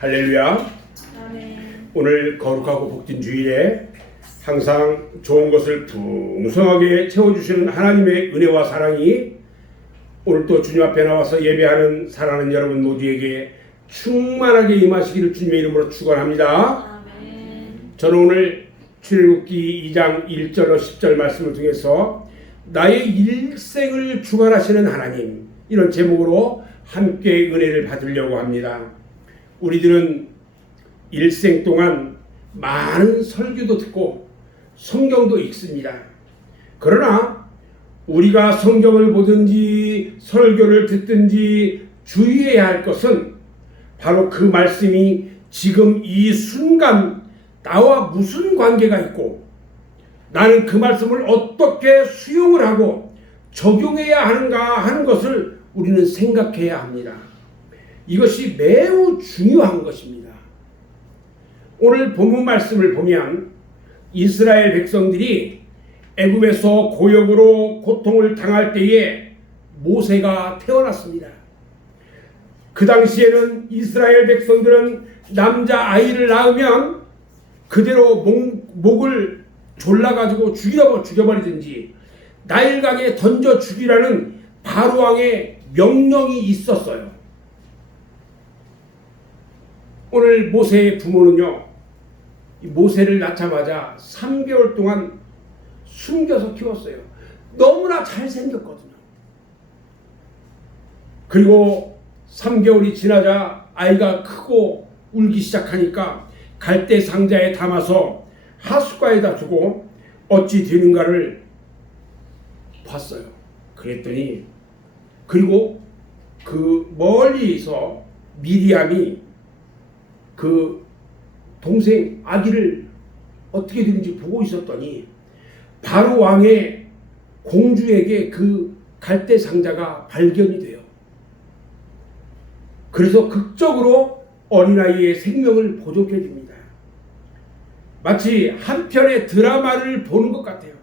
할렐루야. 아멘. 오늘 거룩하고 복된 주일에 항상 좋은 것을 풍성하게 채워주시는 하나님의 은혜와 사랑이 오늘 또 주님 앞에 나와서 예배하는 사랑하는 여러분 모두에게 충만하게 임하시기를 주님의 이름으로 축원합니다. 아멘. 저는 오늘 출애굽기 2장 1절로 10절 말씀을 통해서 나의 일생을 주관하시는 하나님, 이런 제목으로 함께 은혜를 받으려고 합니다. 우리들은 일생 동안 많은 설교도 듣고 성경도 읽습니다. 그러나 우리가 성경을 보든지 설교를 듣든지 주의해야 할 것은 바로 그 말씀이 지금 이 순간 나와 무슨 관계가 있고 나는 그 말씀을 어떻게 수용을 하고 적용해야 하는가 하는 것을 우리는 생각해야 합니다. 이것이 매우 중요한 것입니다. 오늘 본문 말씀을 보면 이스라엘 백성들이 애굽에서 고역으로 고통을 당할 때에 모세가 태어났습니다. 그 당시에는 이스라엘 백성들은 남자아이를 낳으면 그대로 목을 졸라가지고 죽여버리든지 나일강에 던져 죽이라는 바로왕의 명령이 있었어요. 오늘 모세의 부모는요, 모세를 낳자마자 3개월 동안 숨겨서 키웠어요. 너무나 잘생겼거든요. 그리고 3개월이 지나자 아이가 크고 울기 시작하니까 갈대 상자에 담아서 하숫가에다 두고 어찌 되는가를 봤어요. 그랬더니 그리고 그 멀리서 미리암이 그 동생 아기를 어떻게 되는지 보고 있었더니 바로 왕의 공주에게 그 갈대 상자가 발견이 돼요. 그래서 극적으로 어린아이의 생명을 보존해 줍니다. 마치 한 편의 드라마를 보는 것 같아요.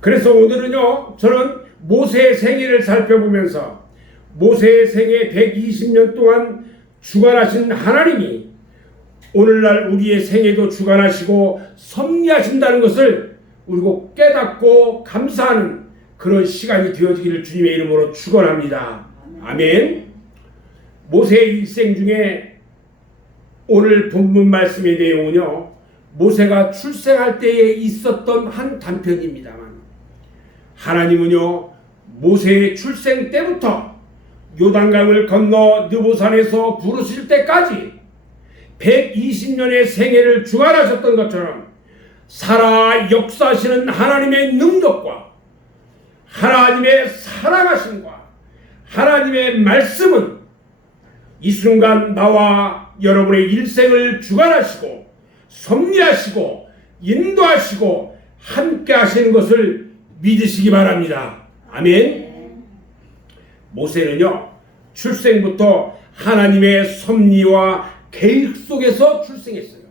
그래서 오늘은요, 저는 모세의 생애를 살펴보면서 모세의 생애 120년 동안 주관하신 하나님이 오늘날 우리의 생애도 주관하시고 섭리하신다는 것을 우리가 깨닫고 감사하는 그런 시간이 되어지기를 주님의 이름으로 축원합니다. 아멘. 모세의 일생 중에 오늘 본문 말씀의 내용은요, 모세가 출생할 때에 있었던 한 단편입니다만 하나님은요, 모세의 출생 때부터 요단강을 건너 느보산에서 부르실 때까지 120년의 생애를 주관하셨던 것처럼 살아 역사하시는 하나님의 능력과 하나님의 사랑하심과 하나님의 말씀은 이 순간 나와 여러분의 일생을 주관하시고 섭리하시고 인도하시고 함께 하시는 것을 믿으시기 바랍니다. 아멘. 모세는요, 출생부터 하나님의 섭리와 계획 속에서 출생했어요.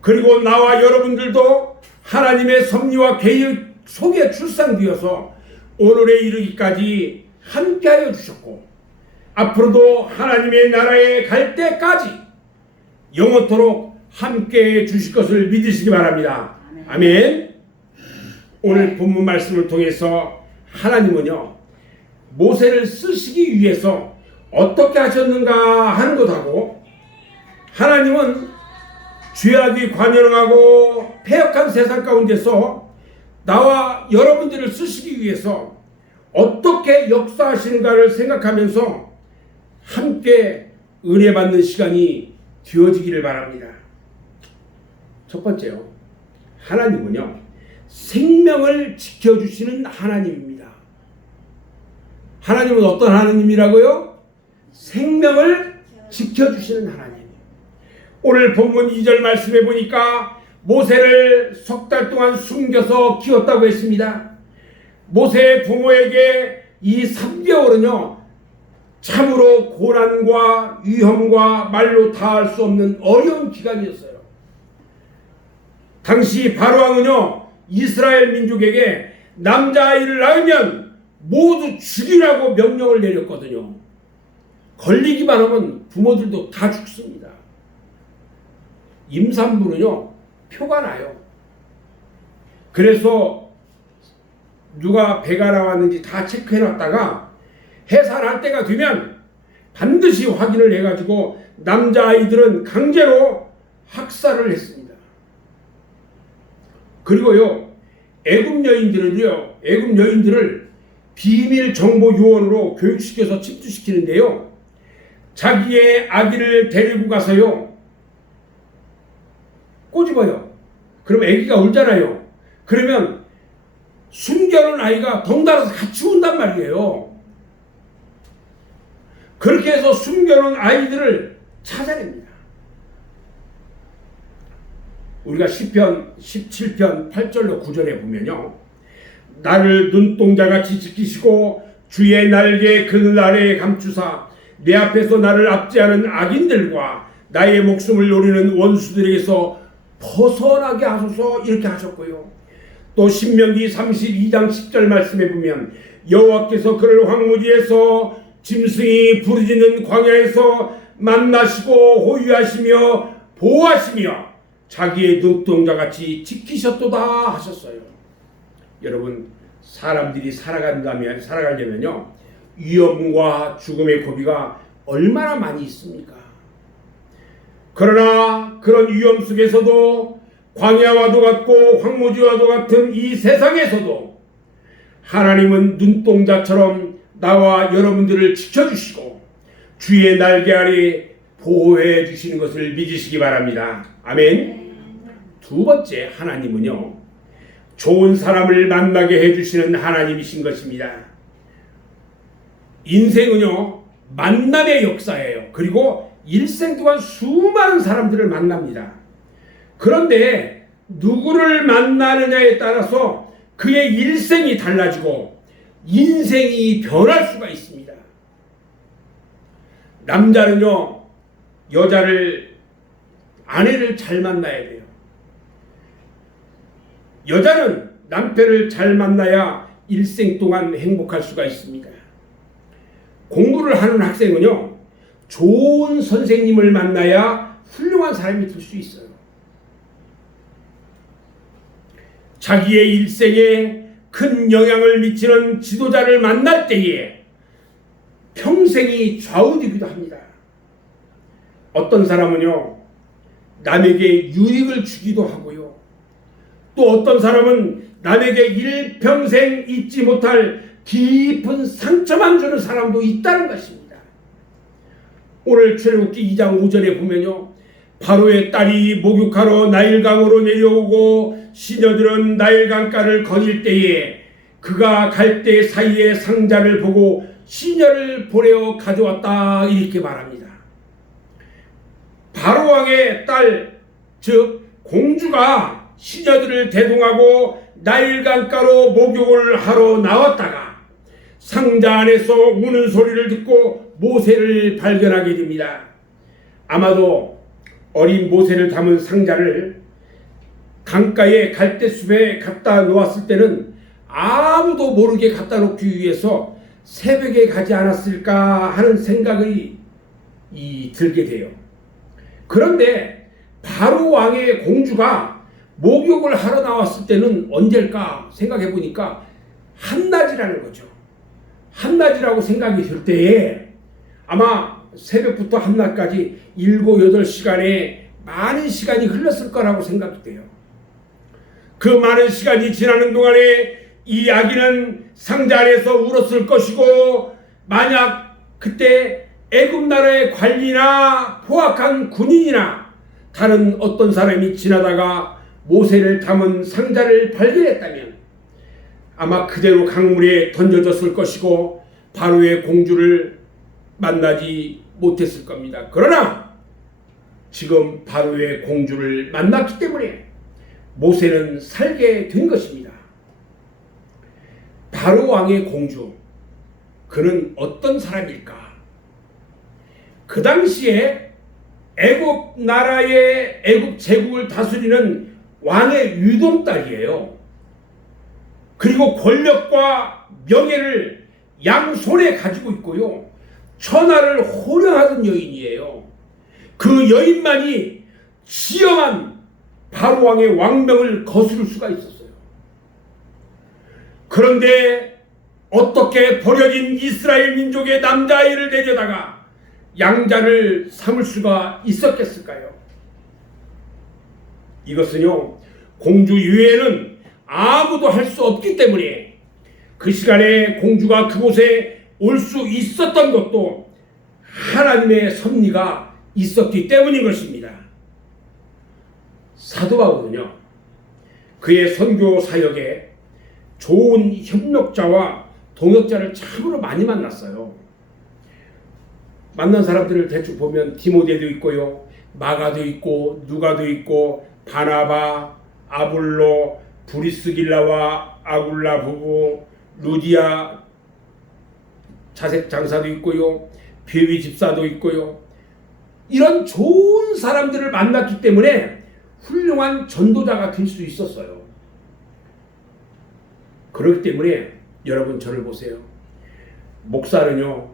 그리고 나와 여러분들도 하나님의 섭리와 계획 속에 출산되어서 오늘에 이르기까지 함께하여 주셨고 앞으로도 하나님의 나라에 갈 때까지 영원토록 함께해 주실 것을 믿으시기 바랍니다. 아멘. 오늘 본문 말씀을 통해서 하나님은요, 모세를 쓰시기 위해서 어떻게 하셨는가 하는 것하고 하나님은 죄악이 관영하고 패역한 세상 가운데서 나와 여러분들을 쓰시기 위해서 어떻게 역사하시는가를 생각하면서 함께 은혜 받는 시간이 되어지기를 바랍니다. 첫 번째요, 하나님은요, 생명을 지켜주시는 하나님입니다. 하나님은 어떤 하나님이라고요? 생명을 지켜주시는 하나님. 오늘 본문 2절 말씀해 보니까 모세를 석 달 동안 숨겨서 키웠다고 했습니다. 모세의 부모에게 이 3개월은요, 참으로 고난과 위험과 말로 다할 수 없는 어려운 기간이었어요. 당시 바로왕은요, 이스라엘 민족에게 남자아이를 낳으면 모두 죽이라고 명령을 내렸거든요. 걸리기만 하면 부모들도 다 죽습니다. 임산부는요, 표가 나요. 그래서 누가 배가 나왔는지 다 체크해놨다가 해산할 때가 되면 반드시 확인을 해가지고 남자아이들은 강제로 학살을 했습니다. 그리고요, 애굽 여인들을 비밀 정보 요원으로 교육시켜서 침투시키는데요, 자기의 아기를 데리고 가서요, 꼬집어요. 그럼 아기가 울잖아요. 그러면 숨겨놓은 아이가 덩달아서 같이 운단 말이에요. 그렇게 해서 숨겨놓은 아이들을 찾아냅니다. 우리가 시편 17편 8절로 9절에 보면요, 나를 눈동자같이 지키시고 주의 날개 그늘 아래에 감추사 내 앞에서 나를 압제하는 악인들과 나의 목숨을 노리는 원수들에게서 벗어나게 하소서, 이렇게 하셨고요. 또 신명기 32장 10절 말씀에 보면 여호와께서 그를 황무지에서 짐승이 부르짖는 광야에서 만나시고 호위하시며 보호하시며 자기의 눈동자같이 지키셨도다 하셨어요. 여러분, 사람들이 살아가려면요, 위험과 죽음의 고비가 얼마나 많이 있습니까? 그러나 그런 위험 속에서도 광야와도 같고 황무지와도 같은 이 세상에서도 하나님은 눈동자처럼 나와 여러분들을 지켜주시고 주의 날개 아래 보호해 주시는 것을 믿으시기 바랍니다. 아멘. 두 번째, 하나님은요, 좋은 사람을 만나게 해주시는 하나님이신 것입니다. 인생은요, 만남의 역사예요. 그리고 일생 동안 수많은 사람들을 만납니다. 그런데 누구를 만나느냐에 따라서 그의 일생이 달라지고 인생이 변할 수가 있습니다. 남자는요, 아내를 잘 만나야 돼요. 여자는 남편을 잘 만나야 일생 동안 행복할 수가 있습니다. 공부를 하는 학생은요, 좋은 선생님을 만나야 훌륭한 사람이 될 수 있어요. 자기의 일생에 큰 영향을 미치는 지도자를 만날 때에 평생이 좌우되기도 합니다. 어떤 사람은요, 남에게 유익을 주기도 하고요, 또 어떤 사람은 남에게 일평생 잊지 못할 깊은 상처만 주는 사람도 있다는 것입니다. 오늘 출애굽기 2장 5절에 보면요, 바로의 딸이 목욕하러 나일강으로 내려오고 시녀들은 나일강가를 거닐 때에 그가 갈 때 사이에 상자를 보고 시녀를 보내어 가져왔다, 이렇게 말합니다. 바로왕의 딸, 즉 공주가 시녀들을 대동하고 나일강가로 목욕을 하러 나왔다가 상자 안에서 우는 소리를 듣고 모세를 발견하게 됩니다. 아마도 어린 모세를 담은 상자를 강가의 갈대숲에 갖다 놓았을 때는 아무도 모르게 갖다 놓기 위해서 새벽에 가지 않았을까 하는 생각이 들게 돼요. 그런데 바로 왕의 공주가 목욕을 하러 나왔을 때는 언제일까 생각해 보니까 한낮이라는 거죠. 한낮이라고 생각이 들 때에 아마 새벽부터 한낮까지 7, 8시간의 많은 시간이 흘렀을 거라고 생각이 돼요. 그 많은 시간이 지나는 동안에 이 아기는 상자 안에서 울었을 것이고, 만약 그때 애굽 나라의 관리나 포악한 군인이나 다른 어떤 사람이 지나다가 모세를 담은 상자를 발견했다면 아마 그대로 강물에 던져졌을 것이고 바로의 공주를 만나지 못했을 겁니다. 그러나 지금 바로의 공주를 만났기 때문에 모세는 살게 된 것입니다. 바로 왕의 공주, 그는 어떤 사람일까? 그 당시에 애굽 나라의 애굽 제국을 다스리는 왕의 유dom딸이에요. 그리고 권력과 명예를 양손에 가지고 있고요, 천하를 호령하던 여인이에요. 그 여인만이 지엄한 바로왕의 왕명을 거스를 수가 있었어요. 그런데 어떻게 버려진 이스라엘 민족의 남자아이를 데려다가 양자를 삼을 수가 있었겠을까요? 이것은요, 공주 이외에는 아무도 할 수 없기 때문에 그 시간에 공주가 그곳에 올 수 있었던 것도 하나님의 섭리가 있었기 때문인 것입니다. 사도 바울은요, 그의 선교 사역에 좋은 협력자와 동역자를 참으로 많이 만났어요. 만난 사람들을 대충 보면 디모데도 있고요, 마가도 있고, 누가도 있고, 바나바, 아볼로, 브리스길라와 아굴라 부부, 루디아 자색 장사도 있고요, 베위 집사도 있고요. 이런 좋은 사람들을 만났기 때문에 훌륭한 전도자가 될 수 있었어요. 그렇기 때문에 여러분, 저를 보세요. 목사는요,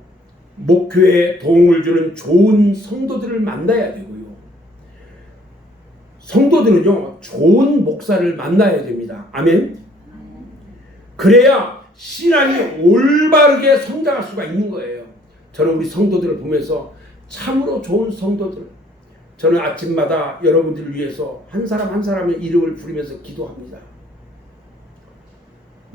목회에 도움을 주는 좋은 성도들을 만나야 되고요, 성도들은요, 좋은 목사를 만나야 됩니다. 아멘. 그래야 신앙이 올바르게 성장할 수가 있는 거예요. 저는 우리 성도들을 보면서 참으로 좋은 성도들, 저는 아침마다 여러분들을 위해서 한 사람 한 사람의 이름을 부르면서 기도합니다.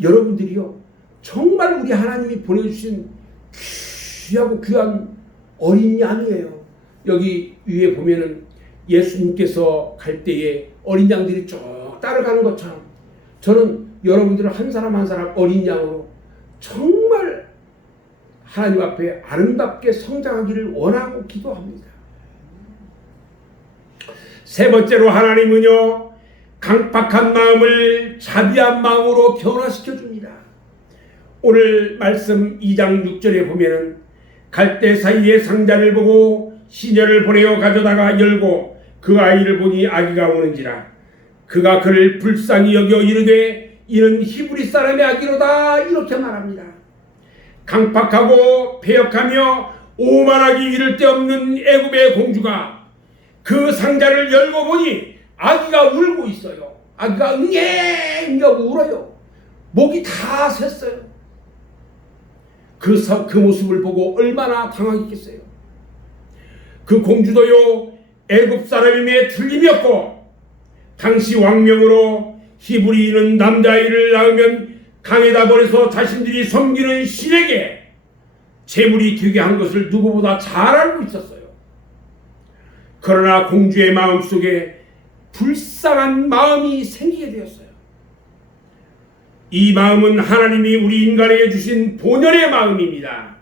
여러분들이요, 정말 우리 하나님이 보내주신 귀하고 귀한 어린 양이에요. 여기 위에 보면은 예수님께서 갈 때에 어린 양들이 쭉 따라가는 것처럼 저는 여러분들을 한 사람 한 사람 어린 양으로 정말 하나님 앞에 아름답게 성장하기를 원하고 기도합니다. 세 번째로, 하나님은요, 강팍한 마음을 자비한 마음으로 변화시켜 줍니다. 오늘 말씀 2장 6절에 보면은 갈대 사이에 상자를 보고 시녀를 보내어 가져다가 열고 그 아이를 보니 아기가 오는지라 그가 그를 불쌍히 여겨 이르되 이는 히브리 사람의 아기로다, 이렇게 말합니다. 강팍하고 패역하며 오만하기 이를 데 없는 애굽의 공주가 그 상자를 열고 보니 아기가 울고 있어요. 아기가 응애 울어요. 목이 다 샜어요. 그 모습을 보고 얼마나 당황했겠어요. 그 공주도요, 애굽 사람임에 틀림이 없고 당시 왕명으로 히브리인은 남자아이를 낳으면 강에다 버려서 자신들이 섬기는 신에게 제물이 되게 한 것을 누구보다 잘 알고 있었어요. 그러나 공주의 마음속에 불쌍한 마음이 생기게 되었어요. 이 마음은 하나님이 우리 인간에게 주신 본연의 마음입니다.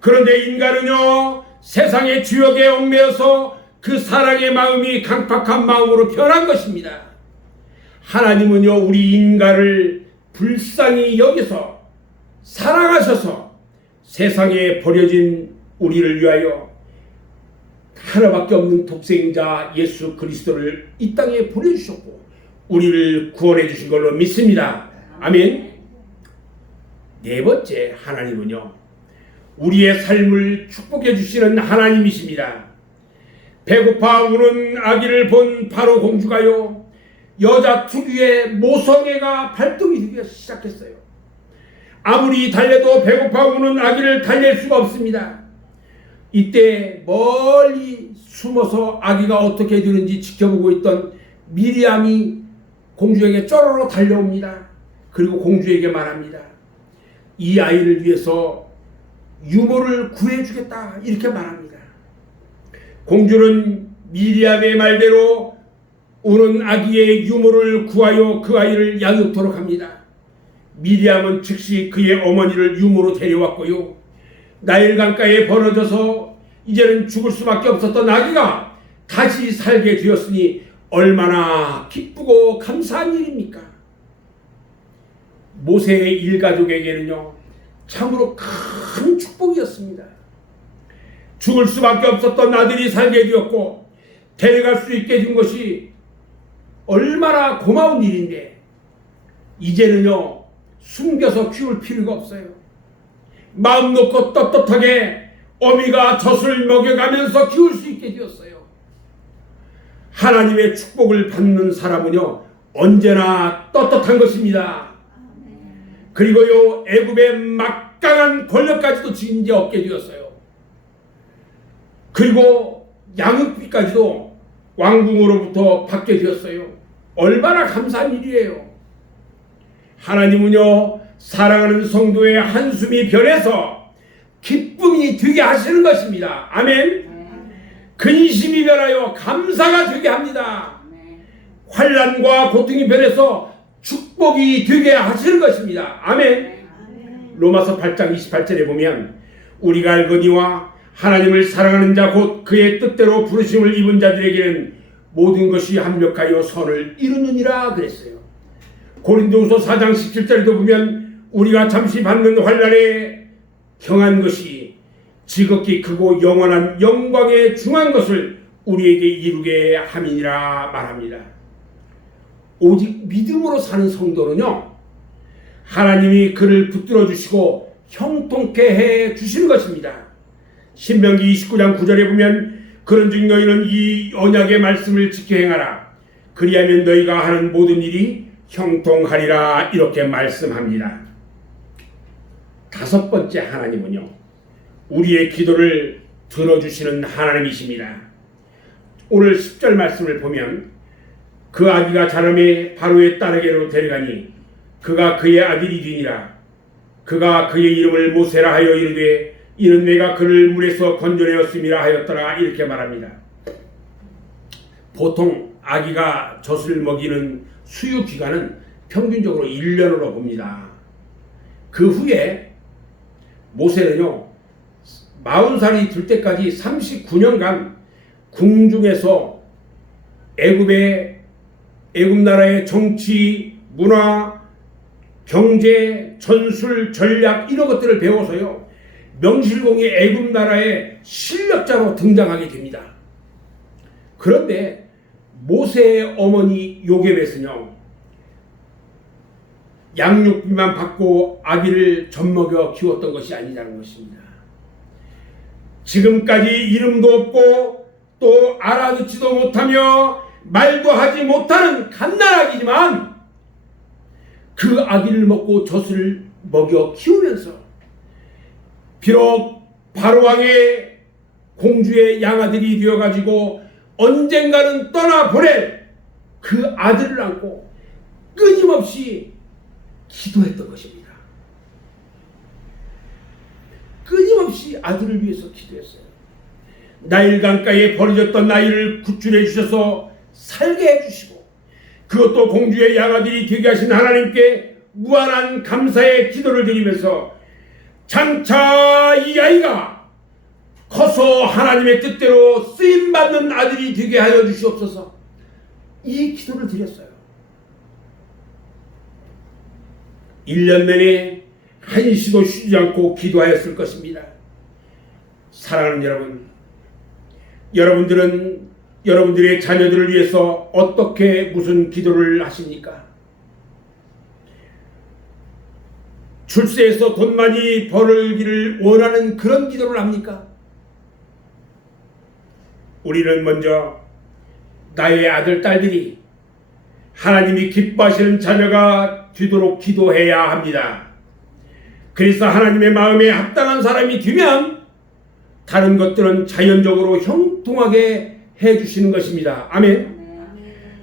그런데 인간은요, 세상의 주역에 얽매여서 그 사랑의 마음이 강팍한 마음으로 변한 것입니다. 하나님은요, 우리 인간을 불쌍히 여기서 사랑하셔서 세상에 버려진 우리를 위하여 하나밖에 없는 독생자 예수 그리스도를 이 땅에 보내주셨고 우리를 구원해 주신 걸로 믿습니다. 아멘. 네 번째, 하나님은요, 우리의 삶을 축복해 주시는 하나님이십니다. 배고파 우는 아기를 본 바로 공주가요, 여자 특유의 모성애가 발동이 되기 시작했어요. 아무리 달래도 배고파 우는 아기를 달랠 수가 없습니다. 이때 멀리 숨어서 아기가 어떻게 되는지 지켜보고 있던 미리암이 공주에게 쪼르르 달려옵니다. 그리고 공주에게 말합니다. 이 아이를 위해서 유모를 구해주겠다, 이렇게 말합니다. 공주는 미리암의 말대로 우는 아기의 유모를 구하여 그 아이를 양육토록 합니다. 미리암은 즉시 그의 어머니를 유모로 데려왔고요, 나일 강가에 버려져서 이제는 죽을 수밖에 없었던 아기가 다시 살게 되었으니 얼마나 기쁘고 감사한 일입니까? 모세의 일가족에게는요, 참으로 큰 축복이었습니다. 죽을 수밖에 없었던 아들이 살게 되었고 데려갈 수 있게 된 것이 얼마나 고마운 일인데, 이제는요, 숨겨서 키울 필요가 없어요. 마음 놓고 떳떳하게 어미가 젖을 먹여가면서 키울 수 있게 되었어요. 하나님의 축복을 받는 사람은요 언제나 떳떳한 것입니다. 그리고요 애굽의 막강한 권력까지도 지금제 얻게 되었어요. 그리고 양육비까지도 왕궁으로부터 받게 되었어요. 얼마나 감사한 일이에요. 하나님은요 사랑하는 성도의 한숨이 변해서 기쁨이 되게 하시는 것입니다. 아멘. 근심이 변하여 감사가 되게 합니다. 환난과 고통이 변해서 축복이 되게 하시는 것입니다. 아멘. 로마서 8장 28절에 보면 우리가 알거니와 하나님을 사랑하는 자 곧 그의 뜻대로 부르심을 입은 자들에게는 모든 것이 합력하여 선을 이루느니라 그랬어요. 고린도후서 4장 17절에도 보면 우리가 잠시 받는 환난에 경한 것이 지극히 크고 영원한 영광에 중한 것을 우리에게 이루게 함이니라 말합니다. 오직 믿음으로 사는 성도는요 하나님이 그를 붙들어 주시고 형통케 해 주시는 것입니다. 신명기 29장 9절에 보면 그런즉 너희는 이 언약의 말씀을 지켜 행하라. 그리하면 너희가 하는 모든 일이 형통하리라 이렇게 말씀합니다. 다섯 번째 하나님은요 우리의 기도를 들어주시는 하나님이십니다. 오늘 10절 말씀을 보면 그 아기가 자라매 바로의 딸에게로 데려가니 그가 그의 아들이 되니라. 그가 그의 이름을 모세라 하여 이르되 이는 내가 그를 물에서 건져내었음이라 하였더라 이렇게 말합니다. 보통 아기가 젖을 먹이는 수유 기간은 평균적으로 1년으로 봅니다. 그 후에 모세는요 40살이 될 때까지 39년간 궁중에서 애굽 나라의 정치, 문화, 경제, 전술, 전략 이런 것들을 배워서요 명실공히 애굽 나라의 실력자로 등장하게 됩니다. 그런데 모세의 어머니 요게벳은요 양육비만 받고 아기를 젖먹여 키웠던 것이 아니라는 것입니다. 지금까지 이름도 없고 또 알아듣지도 못하며 말도 하지 못하는 갓난아기지만 그 아기를 먹고 젖을 먹여 키우면서 비록 바로왕의 공주의 양아들이 되어가지고 언젠가는 떠나보낼 그 아들을 안고 끊임없이 기도했던 것입니다. 끊임없이 아들을 위해서 기도했어요. 나일 강가에 버려졌던 나일을 구출해 주셔서 살게 해주시고 그것도 공주의 양아들이 되게 하신 하나님께 무한한 감사의 기도를 드리면서 장차 이 아이가 커서 하나님의 뜻대로 쓰임받는 아들이 되게 하여 주시옵소서 이 기도를 드렸어요. 1년 내내 한시도 쉬지 않고 기도하였을 것입니다. 사랑하는 여러분, 여러분들은 여러분들의 자녀들을 위해서 어떻게 무슨 기도를 하십니까? 출세해서 돈 많이 벌기를 원하는 그런 기도를 합니까? 우리는 먼저 나의 아들, 딸들이 하나님이 기뻐하시는 자녀가 되도록 기도해야 합니다. 그래서 하나님의 마음에 합당한 사람이 되면 다른 것들은 자연적으로 형통하게 해주시는 것입니다. 아멘.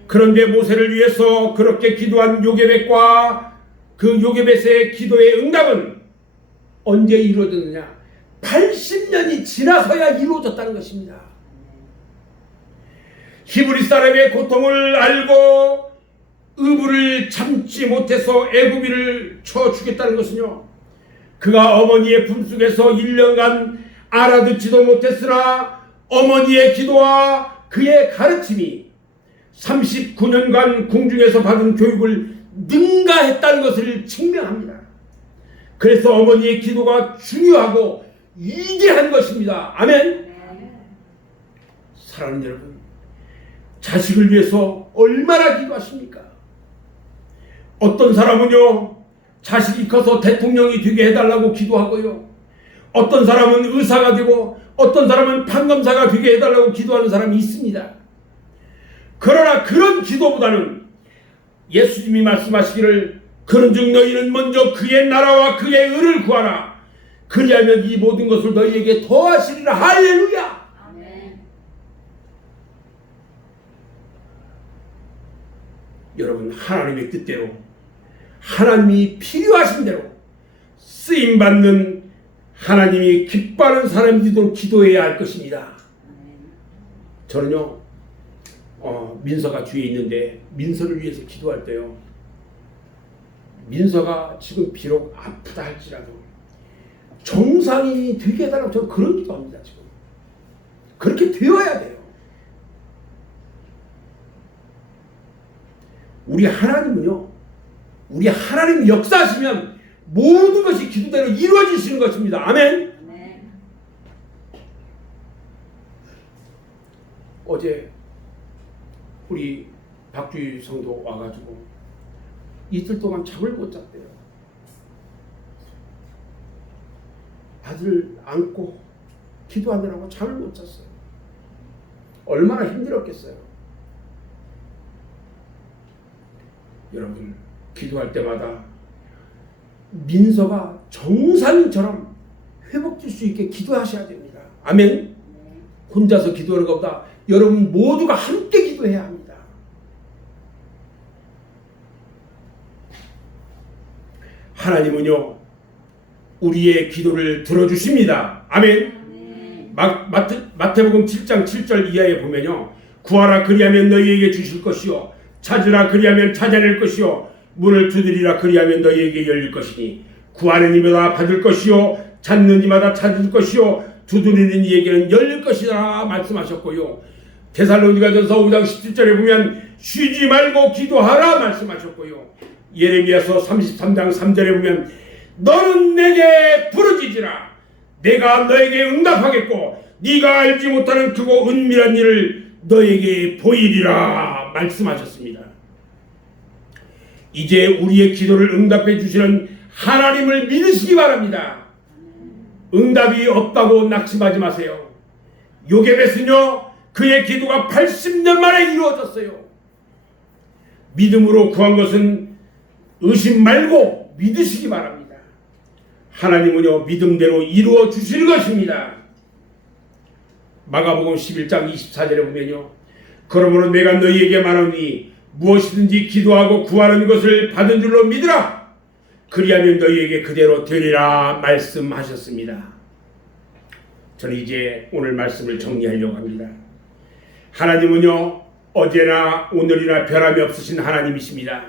그런데 모세를 위해서 그렇게 기도한 요게벳과 그 요게벳의 기도의 응답은 언제 이루어졌느냐? 80년이 지나서야 이루어졌다는 것입니다. 히브리 사람의 고통을 알고 의부를 참지 못해서 애굽인을 쳐 죽였다는 것은요, 그가 어머니의 품속에서 1년간 알아듣지도 못했으나 어머니의 기도와 그의 가르침이 39년간 궁중에서 받은 교육을 능가했다는 것을 증명합니다. 그래서 어머니의 기도가 중요하고 위대한 것입니다. 아멘. 사랑하는 여러분, 자식을 위해서 얼마나 기도하십니까? 어떤 사람은요, 자식이 커서 대통령이 되게 해달라고 기도하고요, 어떤 사람은 의사가 되고 어떤 사람은 판검사가 되게 해달라고 기도하는 사람이 있습니다. 그러나 그런 기도보다는 예수님이 말씀하시기를 그런즉 너희는 먼저 그의 나라와 그의 의를 구하라. 그리하면 이 모든 것을 너희에게 더하시리라. 할렐루야. 아멘. 여러분, 하나님의 뜻대로 하나님이 필요하신 대로 쓰임받는 하나님이 기뻐하는 사람이 되도록 기도해야 할 것입니다. 저는요 민서가 뒤에 있는데 민서를 위해서 기도할 때요, 민서가 지금 비록 아프다 할지라도 정상이 되게 해달라고 저는 그런 기도합니다. 지금 그렇게 되어야 돼요. 우리 하나님은요, 우리 하나님 역사하시면 모든 것이 기도대로 이루어지시는 것입니다. 아멘. 아멘. 어제 우리 박주희 성도 와가지고 이틀 동안 잠을 못 잤대요. 아들 안고 기도하느라고 잠을 못 잤어요. 얼마나 힘들었겠어요. 여러분, 기도할 때마다 민서가 정상인처럼 회복될 수 있게 기도하셔야 됩니다. 아멘. 혼자서 기도하는 것보다 여러분 모두가 함께 기도해야 합니다. 하나님은요, 우리의 기도를 들어주십니다. 아멘. 마태복음 7장 7절 이하에 보면요, 구하라 그리하면 너희에게 주실 것이요, 찾으라 그리하면 찾아낼 것이요, 문을 두드리라 그리하면 너희에게 열릴 것이니 구하는 이마다 받을 것이요, 찾는 이마다 찾을 것이요, 두드리는 이에게는 열릴 것이다 말씀하셨고요. 데살로니가전서 5장 17절에 보면 쉬지 말고 기도하라 말씀하셨고요. 예레미야서 33장 3절에 보면 너는 내게 부르짖으라 내가 너에게 응답하겠고 네가 알지 못하는 크고 은밀한 일을 너에게 보이리라 말씀하셨습니다. 이제 우리의 기도를 응답해 주시는 하나님을 믿으시기 바랍니다. 응답이 없다고 낙심하지 마세요. 요게벳은요, 그의 기도가 80년 만에 이루어졌어요. 믿음으로 구한 것은 의심 말고 믿으시기 바랍니다. 하나님은요, 믿음대로 이루어 주실 것입니다. 마가복음 11장 24절에 보면요, 그러므로 내가 너희에게 말하니 무엇이든지 기도하고 구하는 것을 받은 줄로 믿으라. 그리하면 너희에게 그대로 되리라 말씀하셨습니다. 저는 이제 오늘 말씀을 정리하려고 합니다. 하나님은요, 어제나 오늘이나 변함이 없으신 하나님이십니다.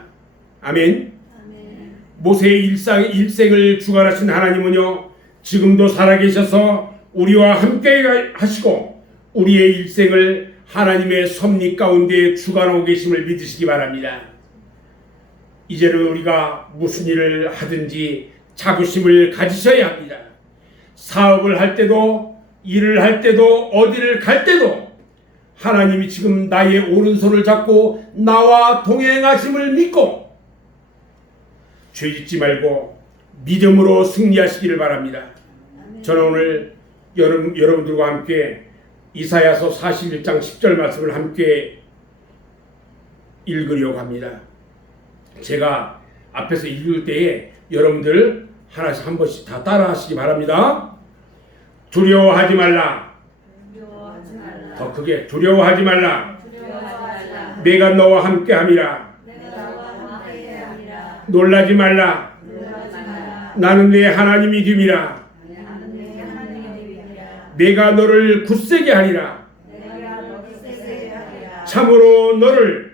아멘. 아멘. 모세의 일생을 주관하신 하나님은요, 지금도 살아계셔서 우리와 함께 하시고 우리의 일생을 하나님의 섭리 가운데 주관하고 계심을 믿으시기 바랍니다. 이제는 우리가 무슨 일을 하든지 자부심을 가지셔야 합니다. 사업을 할 때도, 일을 할 때도, 어디를 갈 때도 하나님이 지금 나의 오른손을 잡고 나와 동행하심을 믿고 죄짓지 말고 믿음으로 승리하시기를 바랍니다. 저는 오늘 여러분들과 함께 이사야서 41장 10절 말씀을 함께 읽으려고 합니다. 제가 앞에서 읽을 때에 여러분들 하나씩 한 번씩 다 따라 하시기 바랍니다. 두려워하지 말라. 두려워하지 말라. 더 크게 두려워하지 말라. 두려워하지 말라. 내가 너와 함께 함이라. 내가 너와 함께 함이라. 놀라지 말라. 놀라지 말라. 나는 내 하나님이 됨이라. 나는 내 하나님의 님이라. 내가 너를 굳세게 하리라. 내가 너를 세게 하리라. 참으로 너를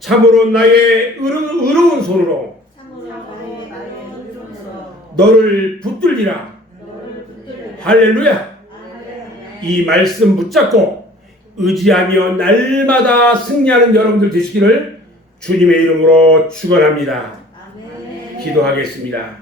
참으로 나의 의로운 손으로 나의 이름으로 너를 붙들리라. 너를 붙들리라. 할렐루야. 아멘. 이 말씀 붙잡고 의지하며 날마다 승리하는 여러분들 되시기를 주님의 이름으로 축원합니다. 아멘. 기도하겠습니다.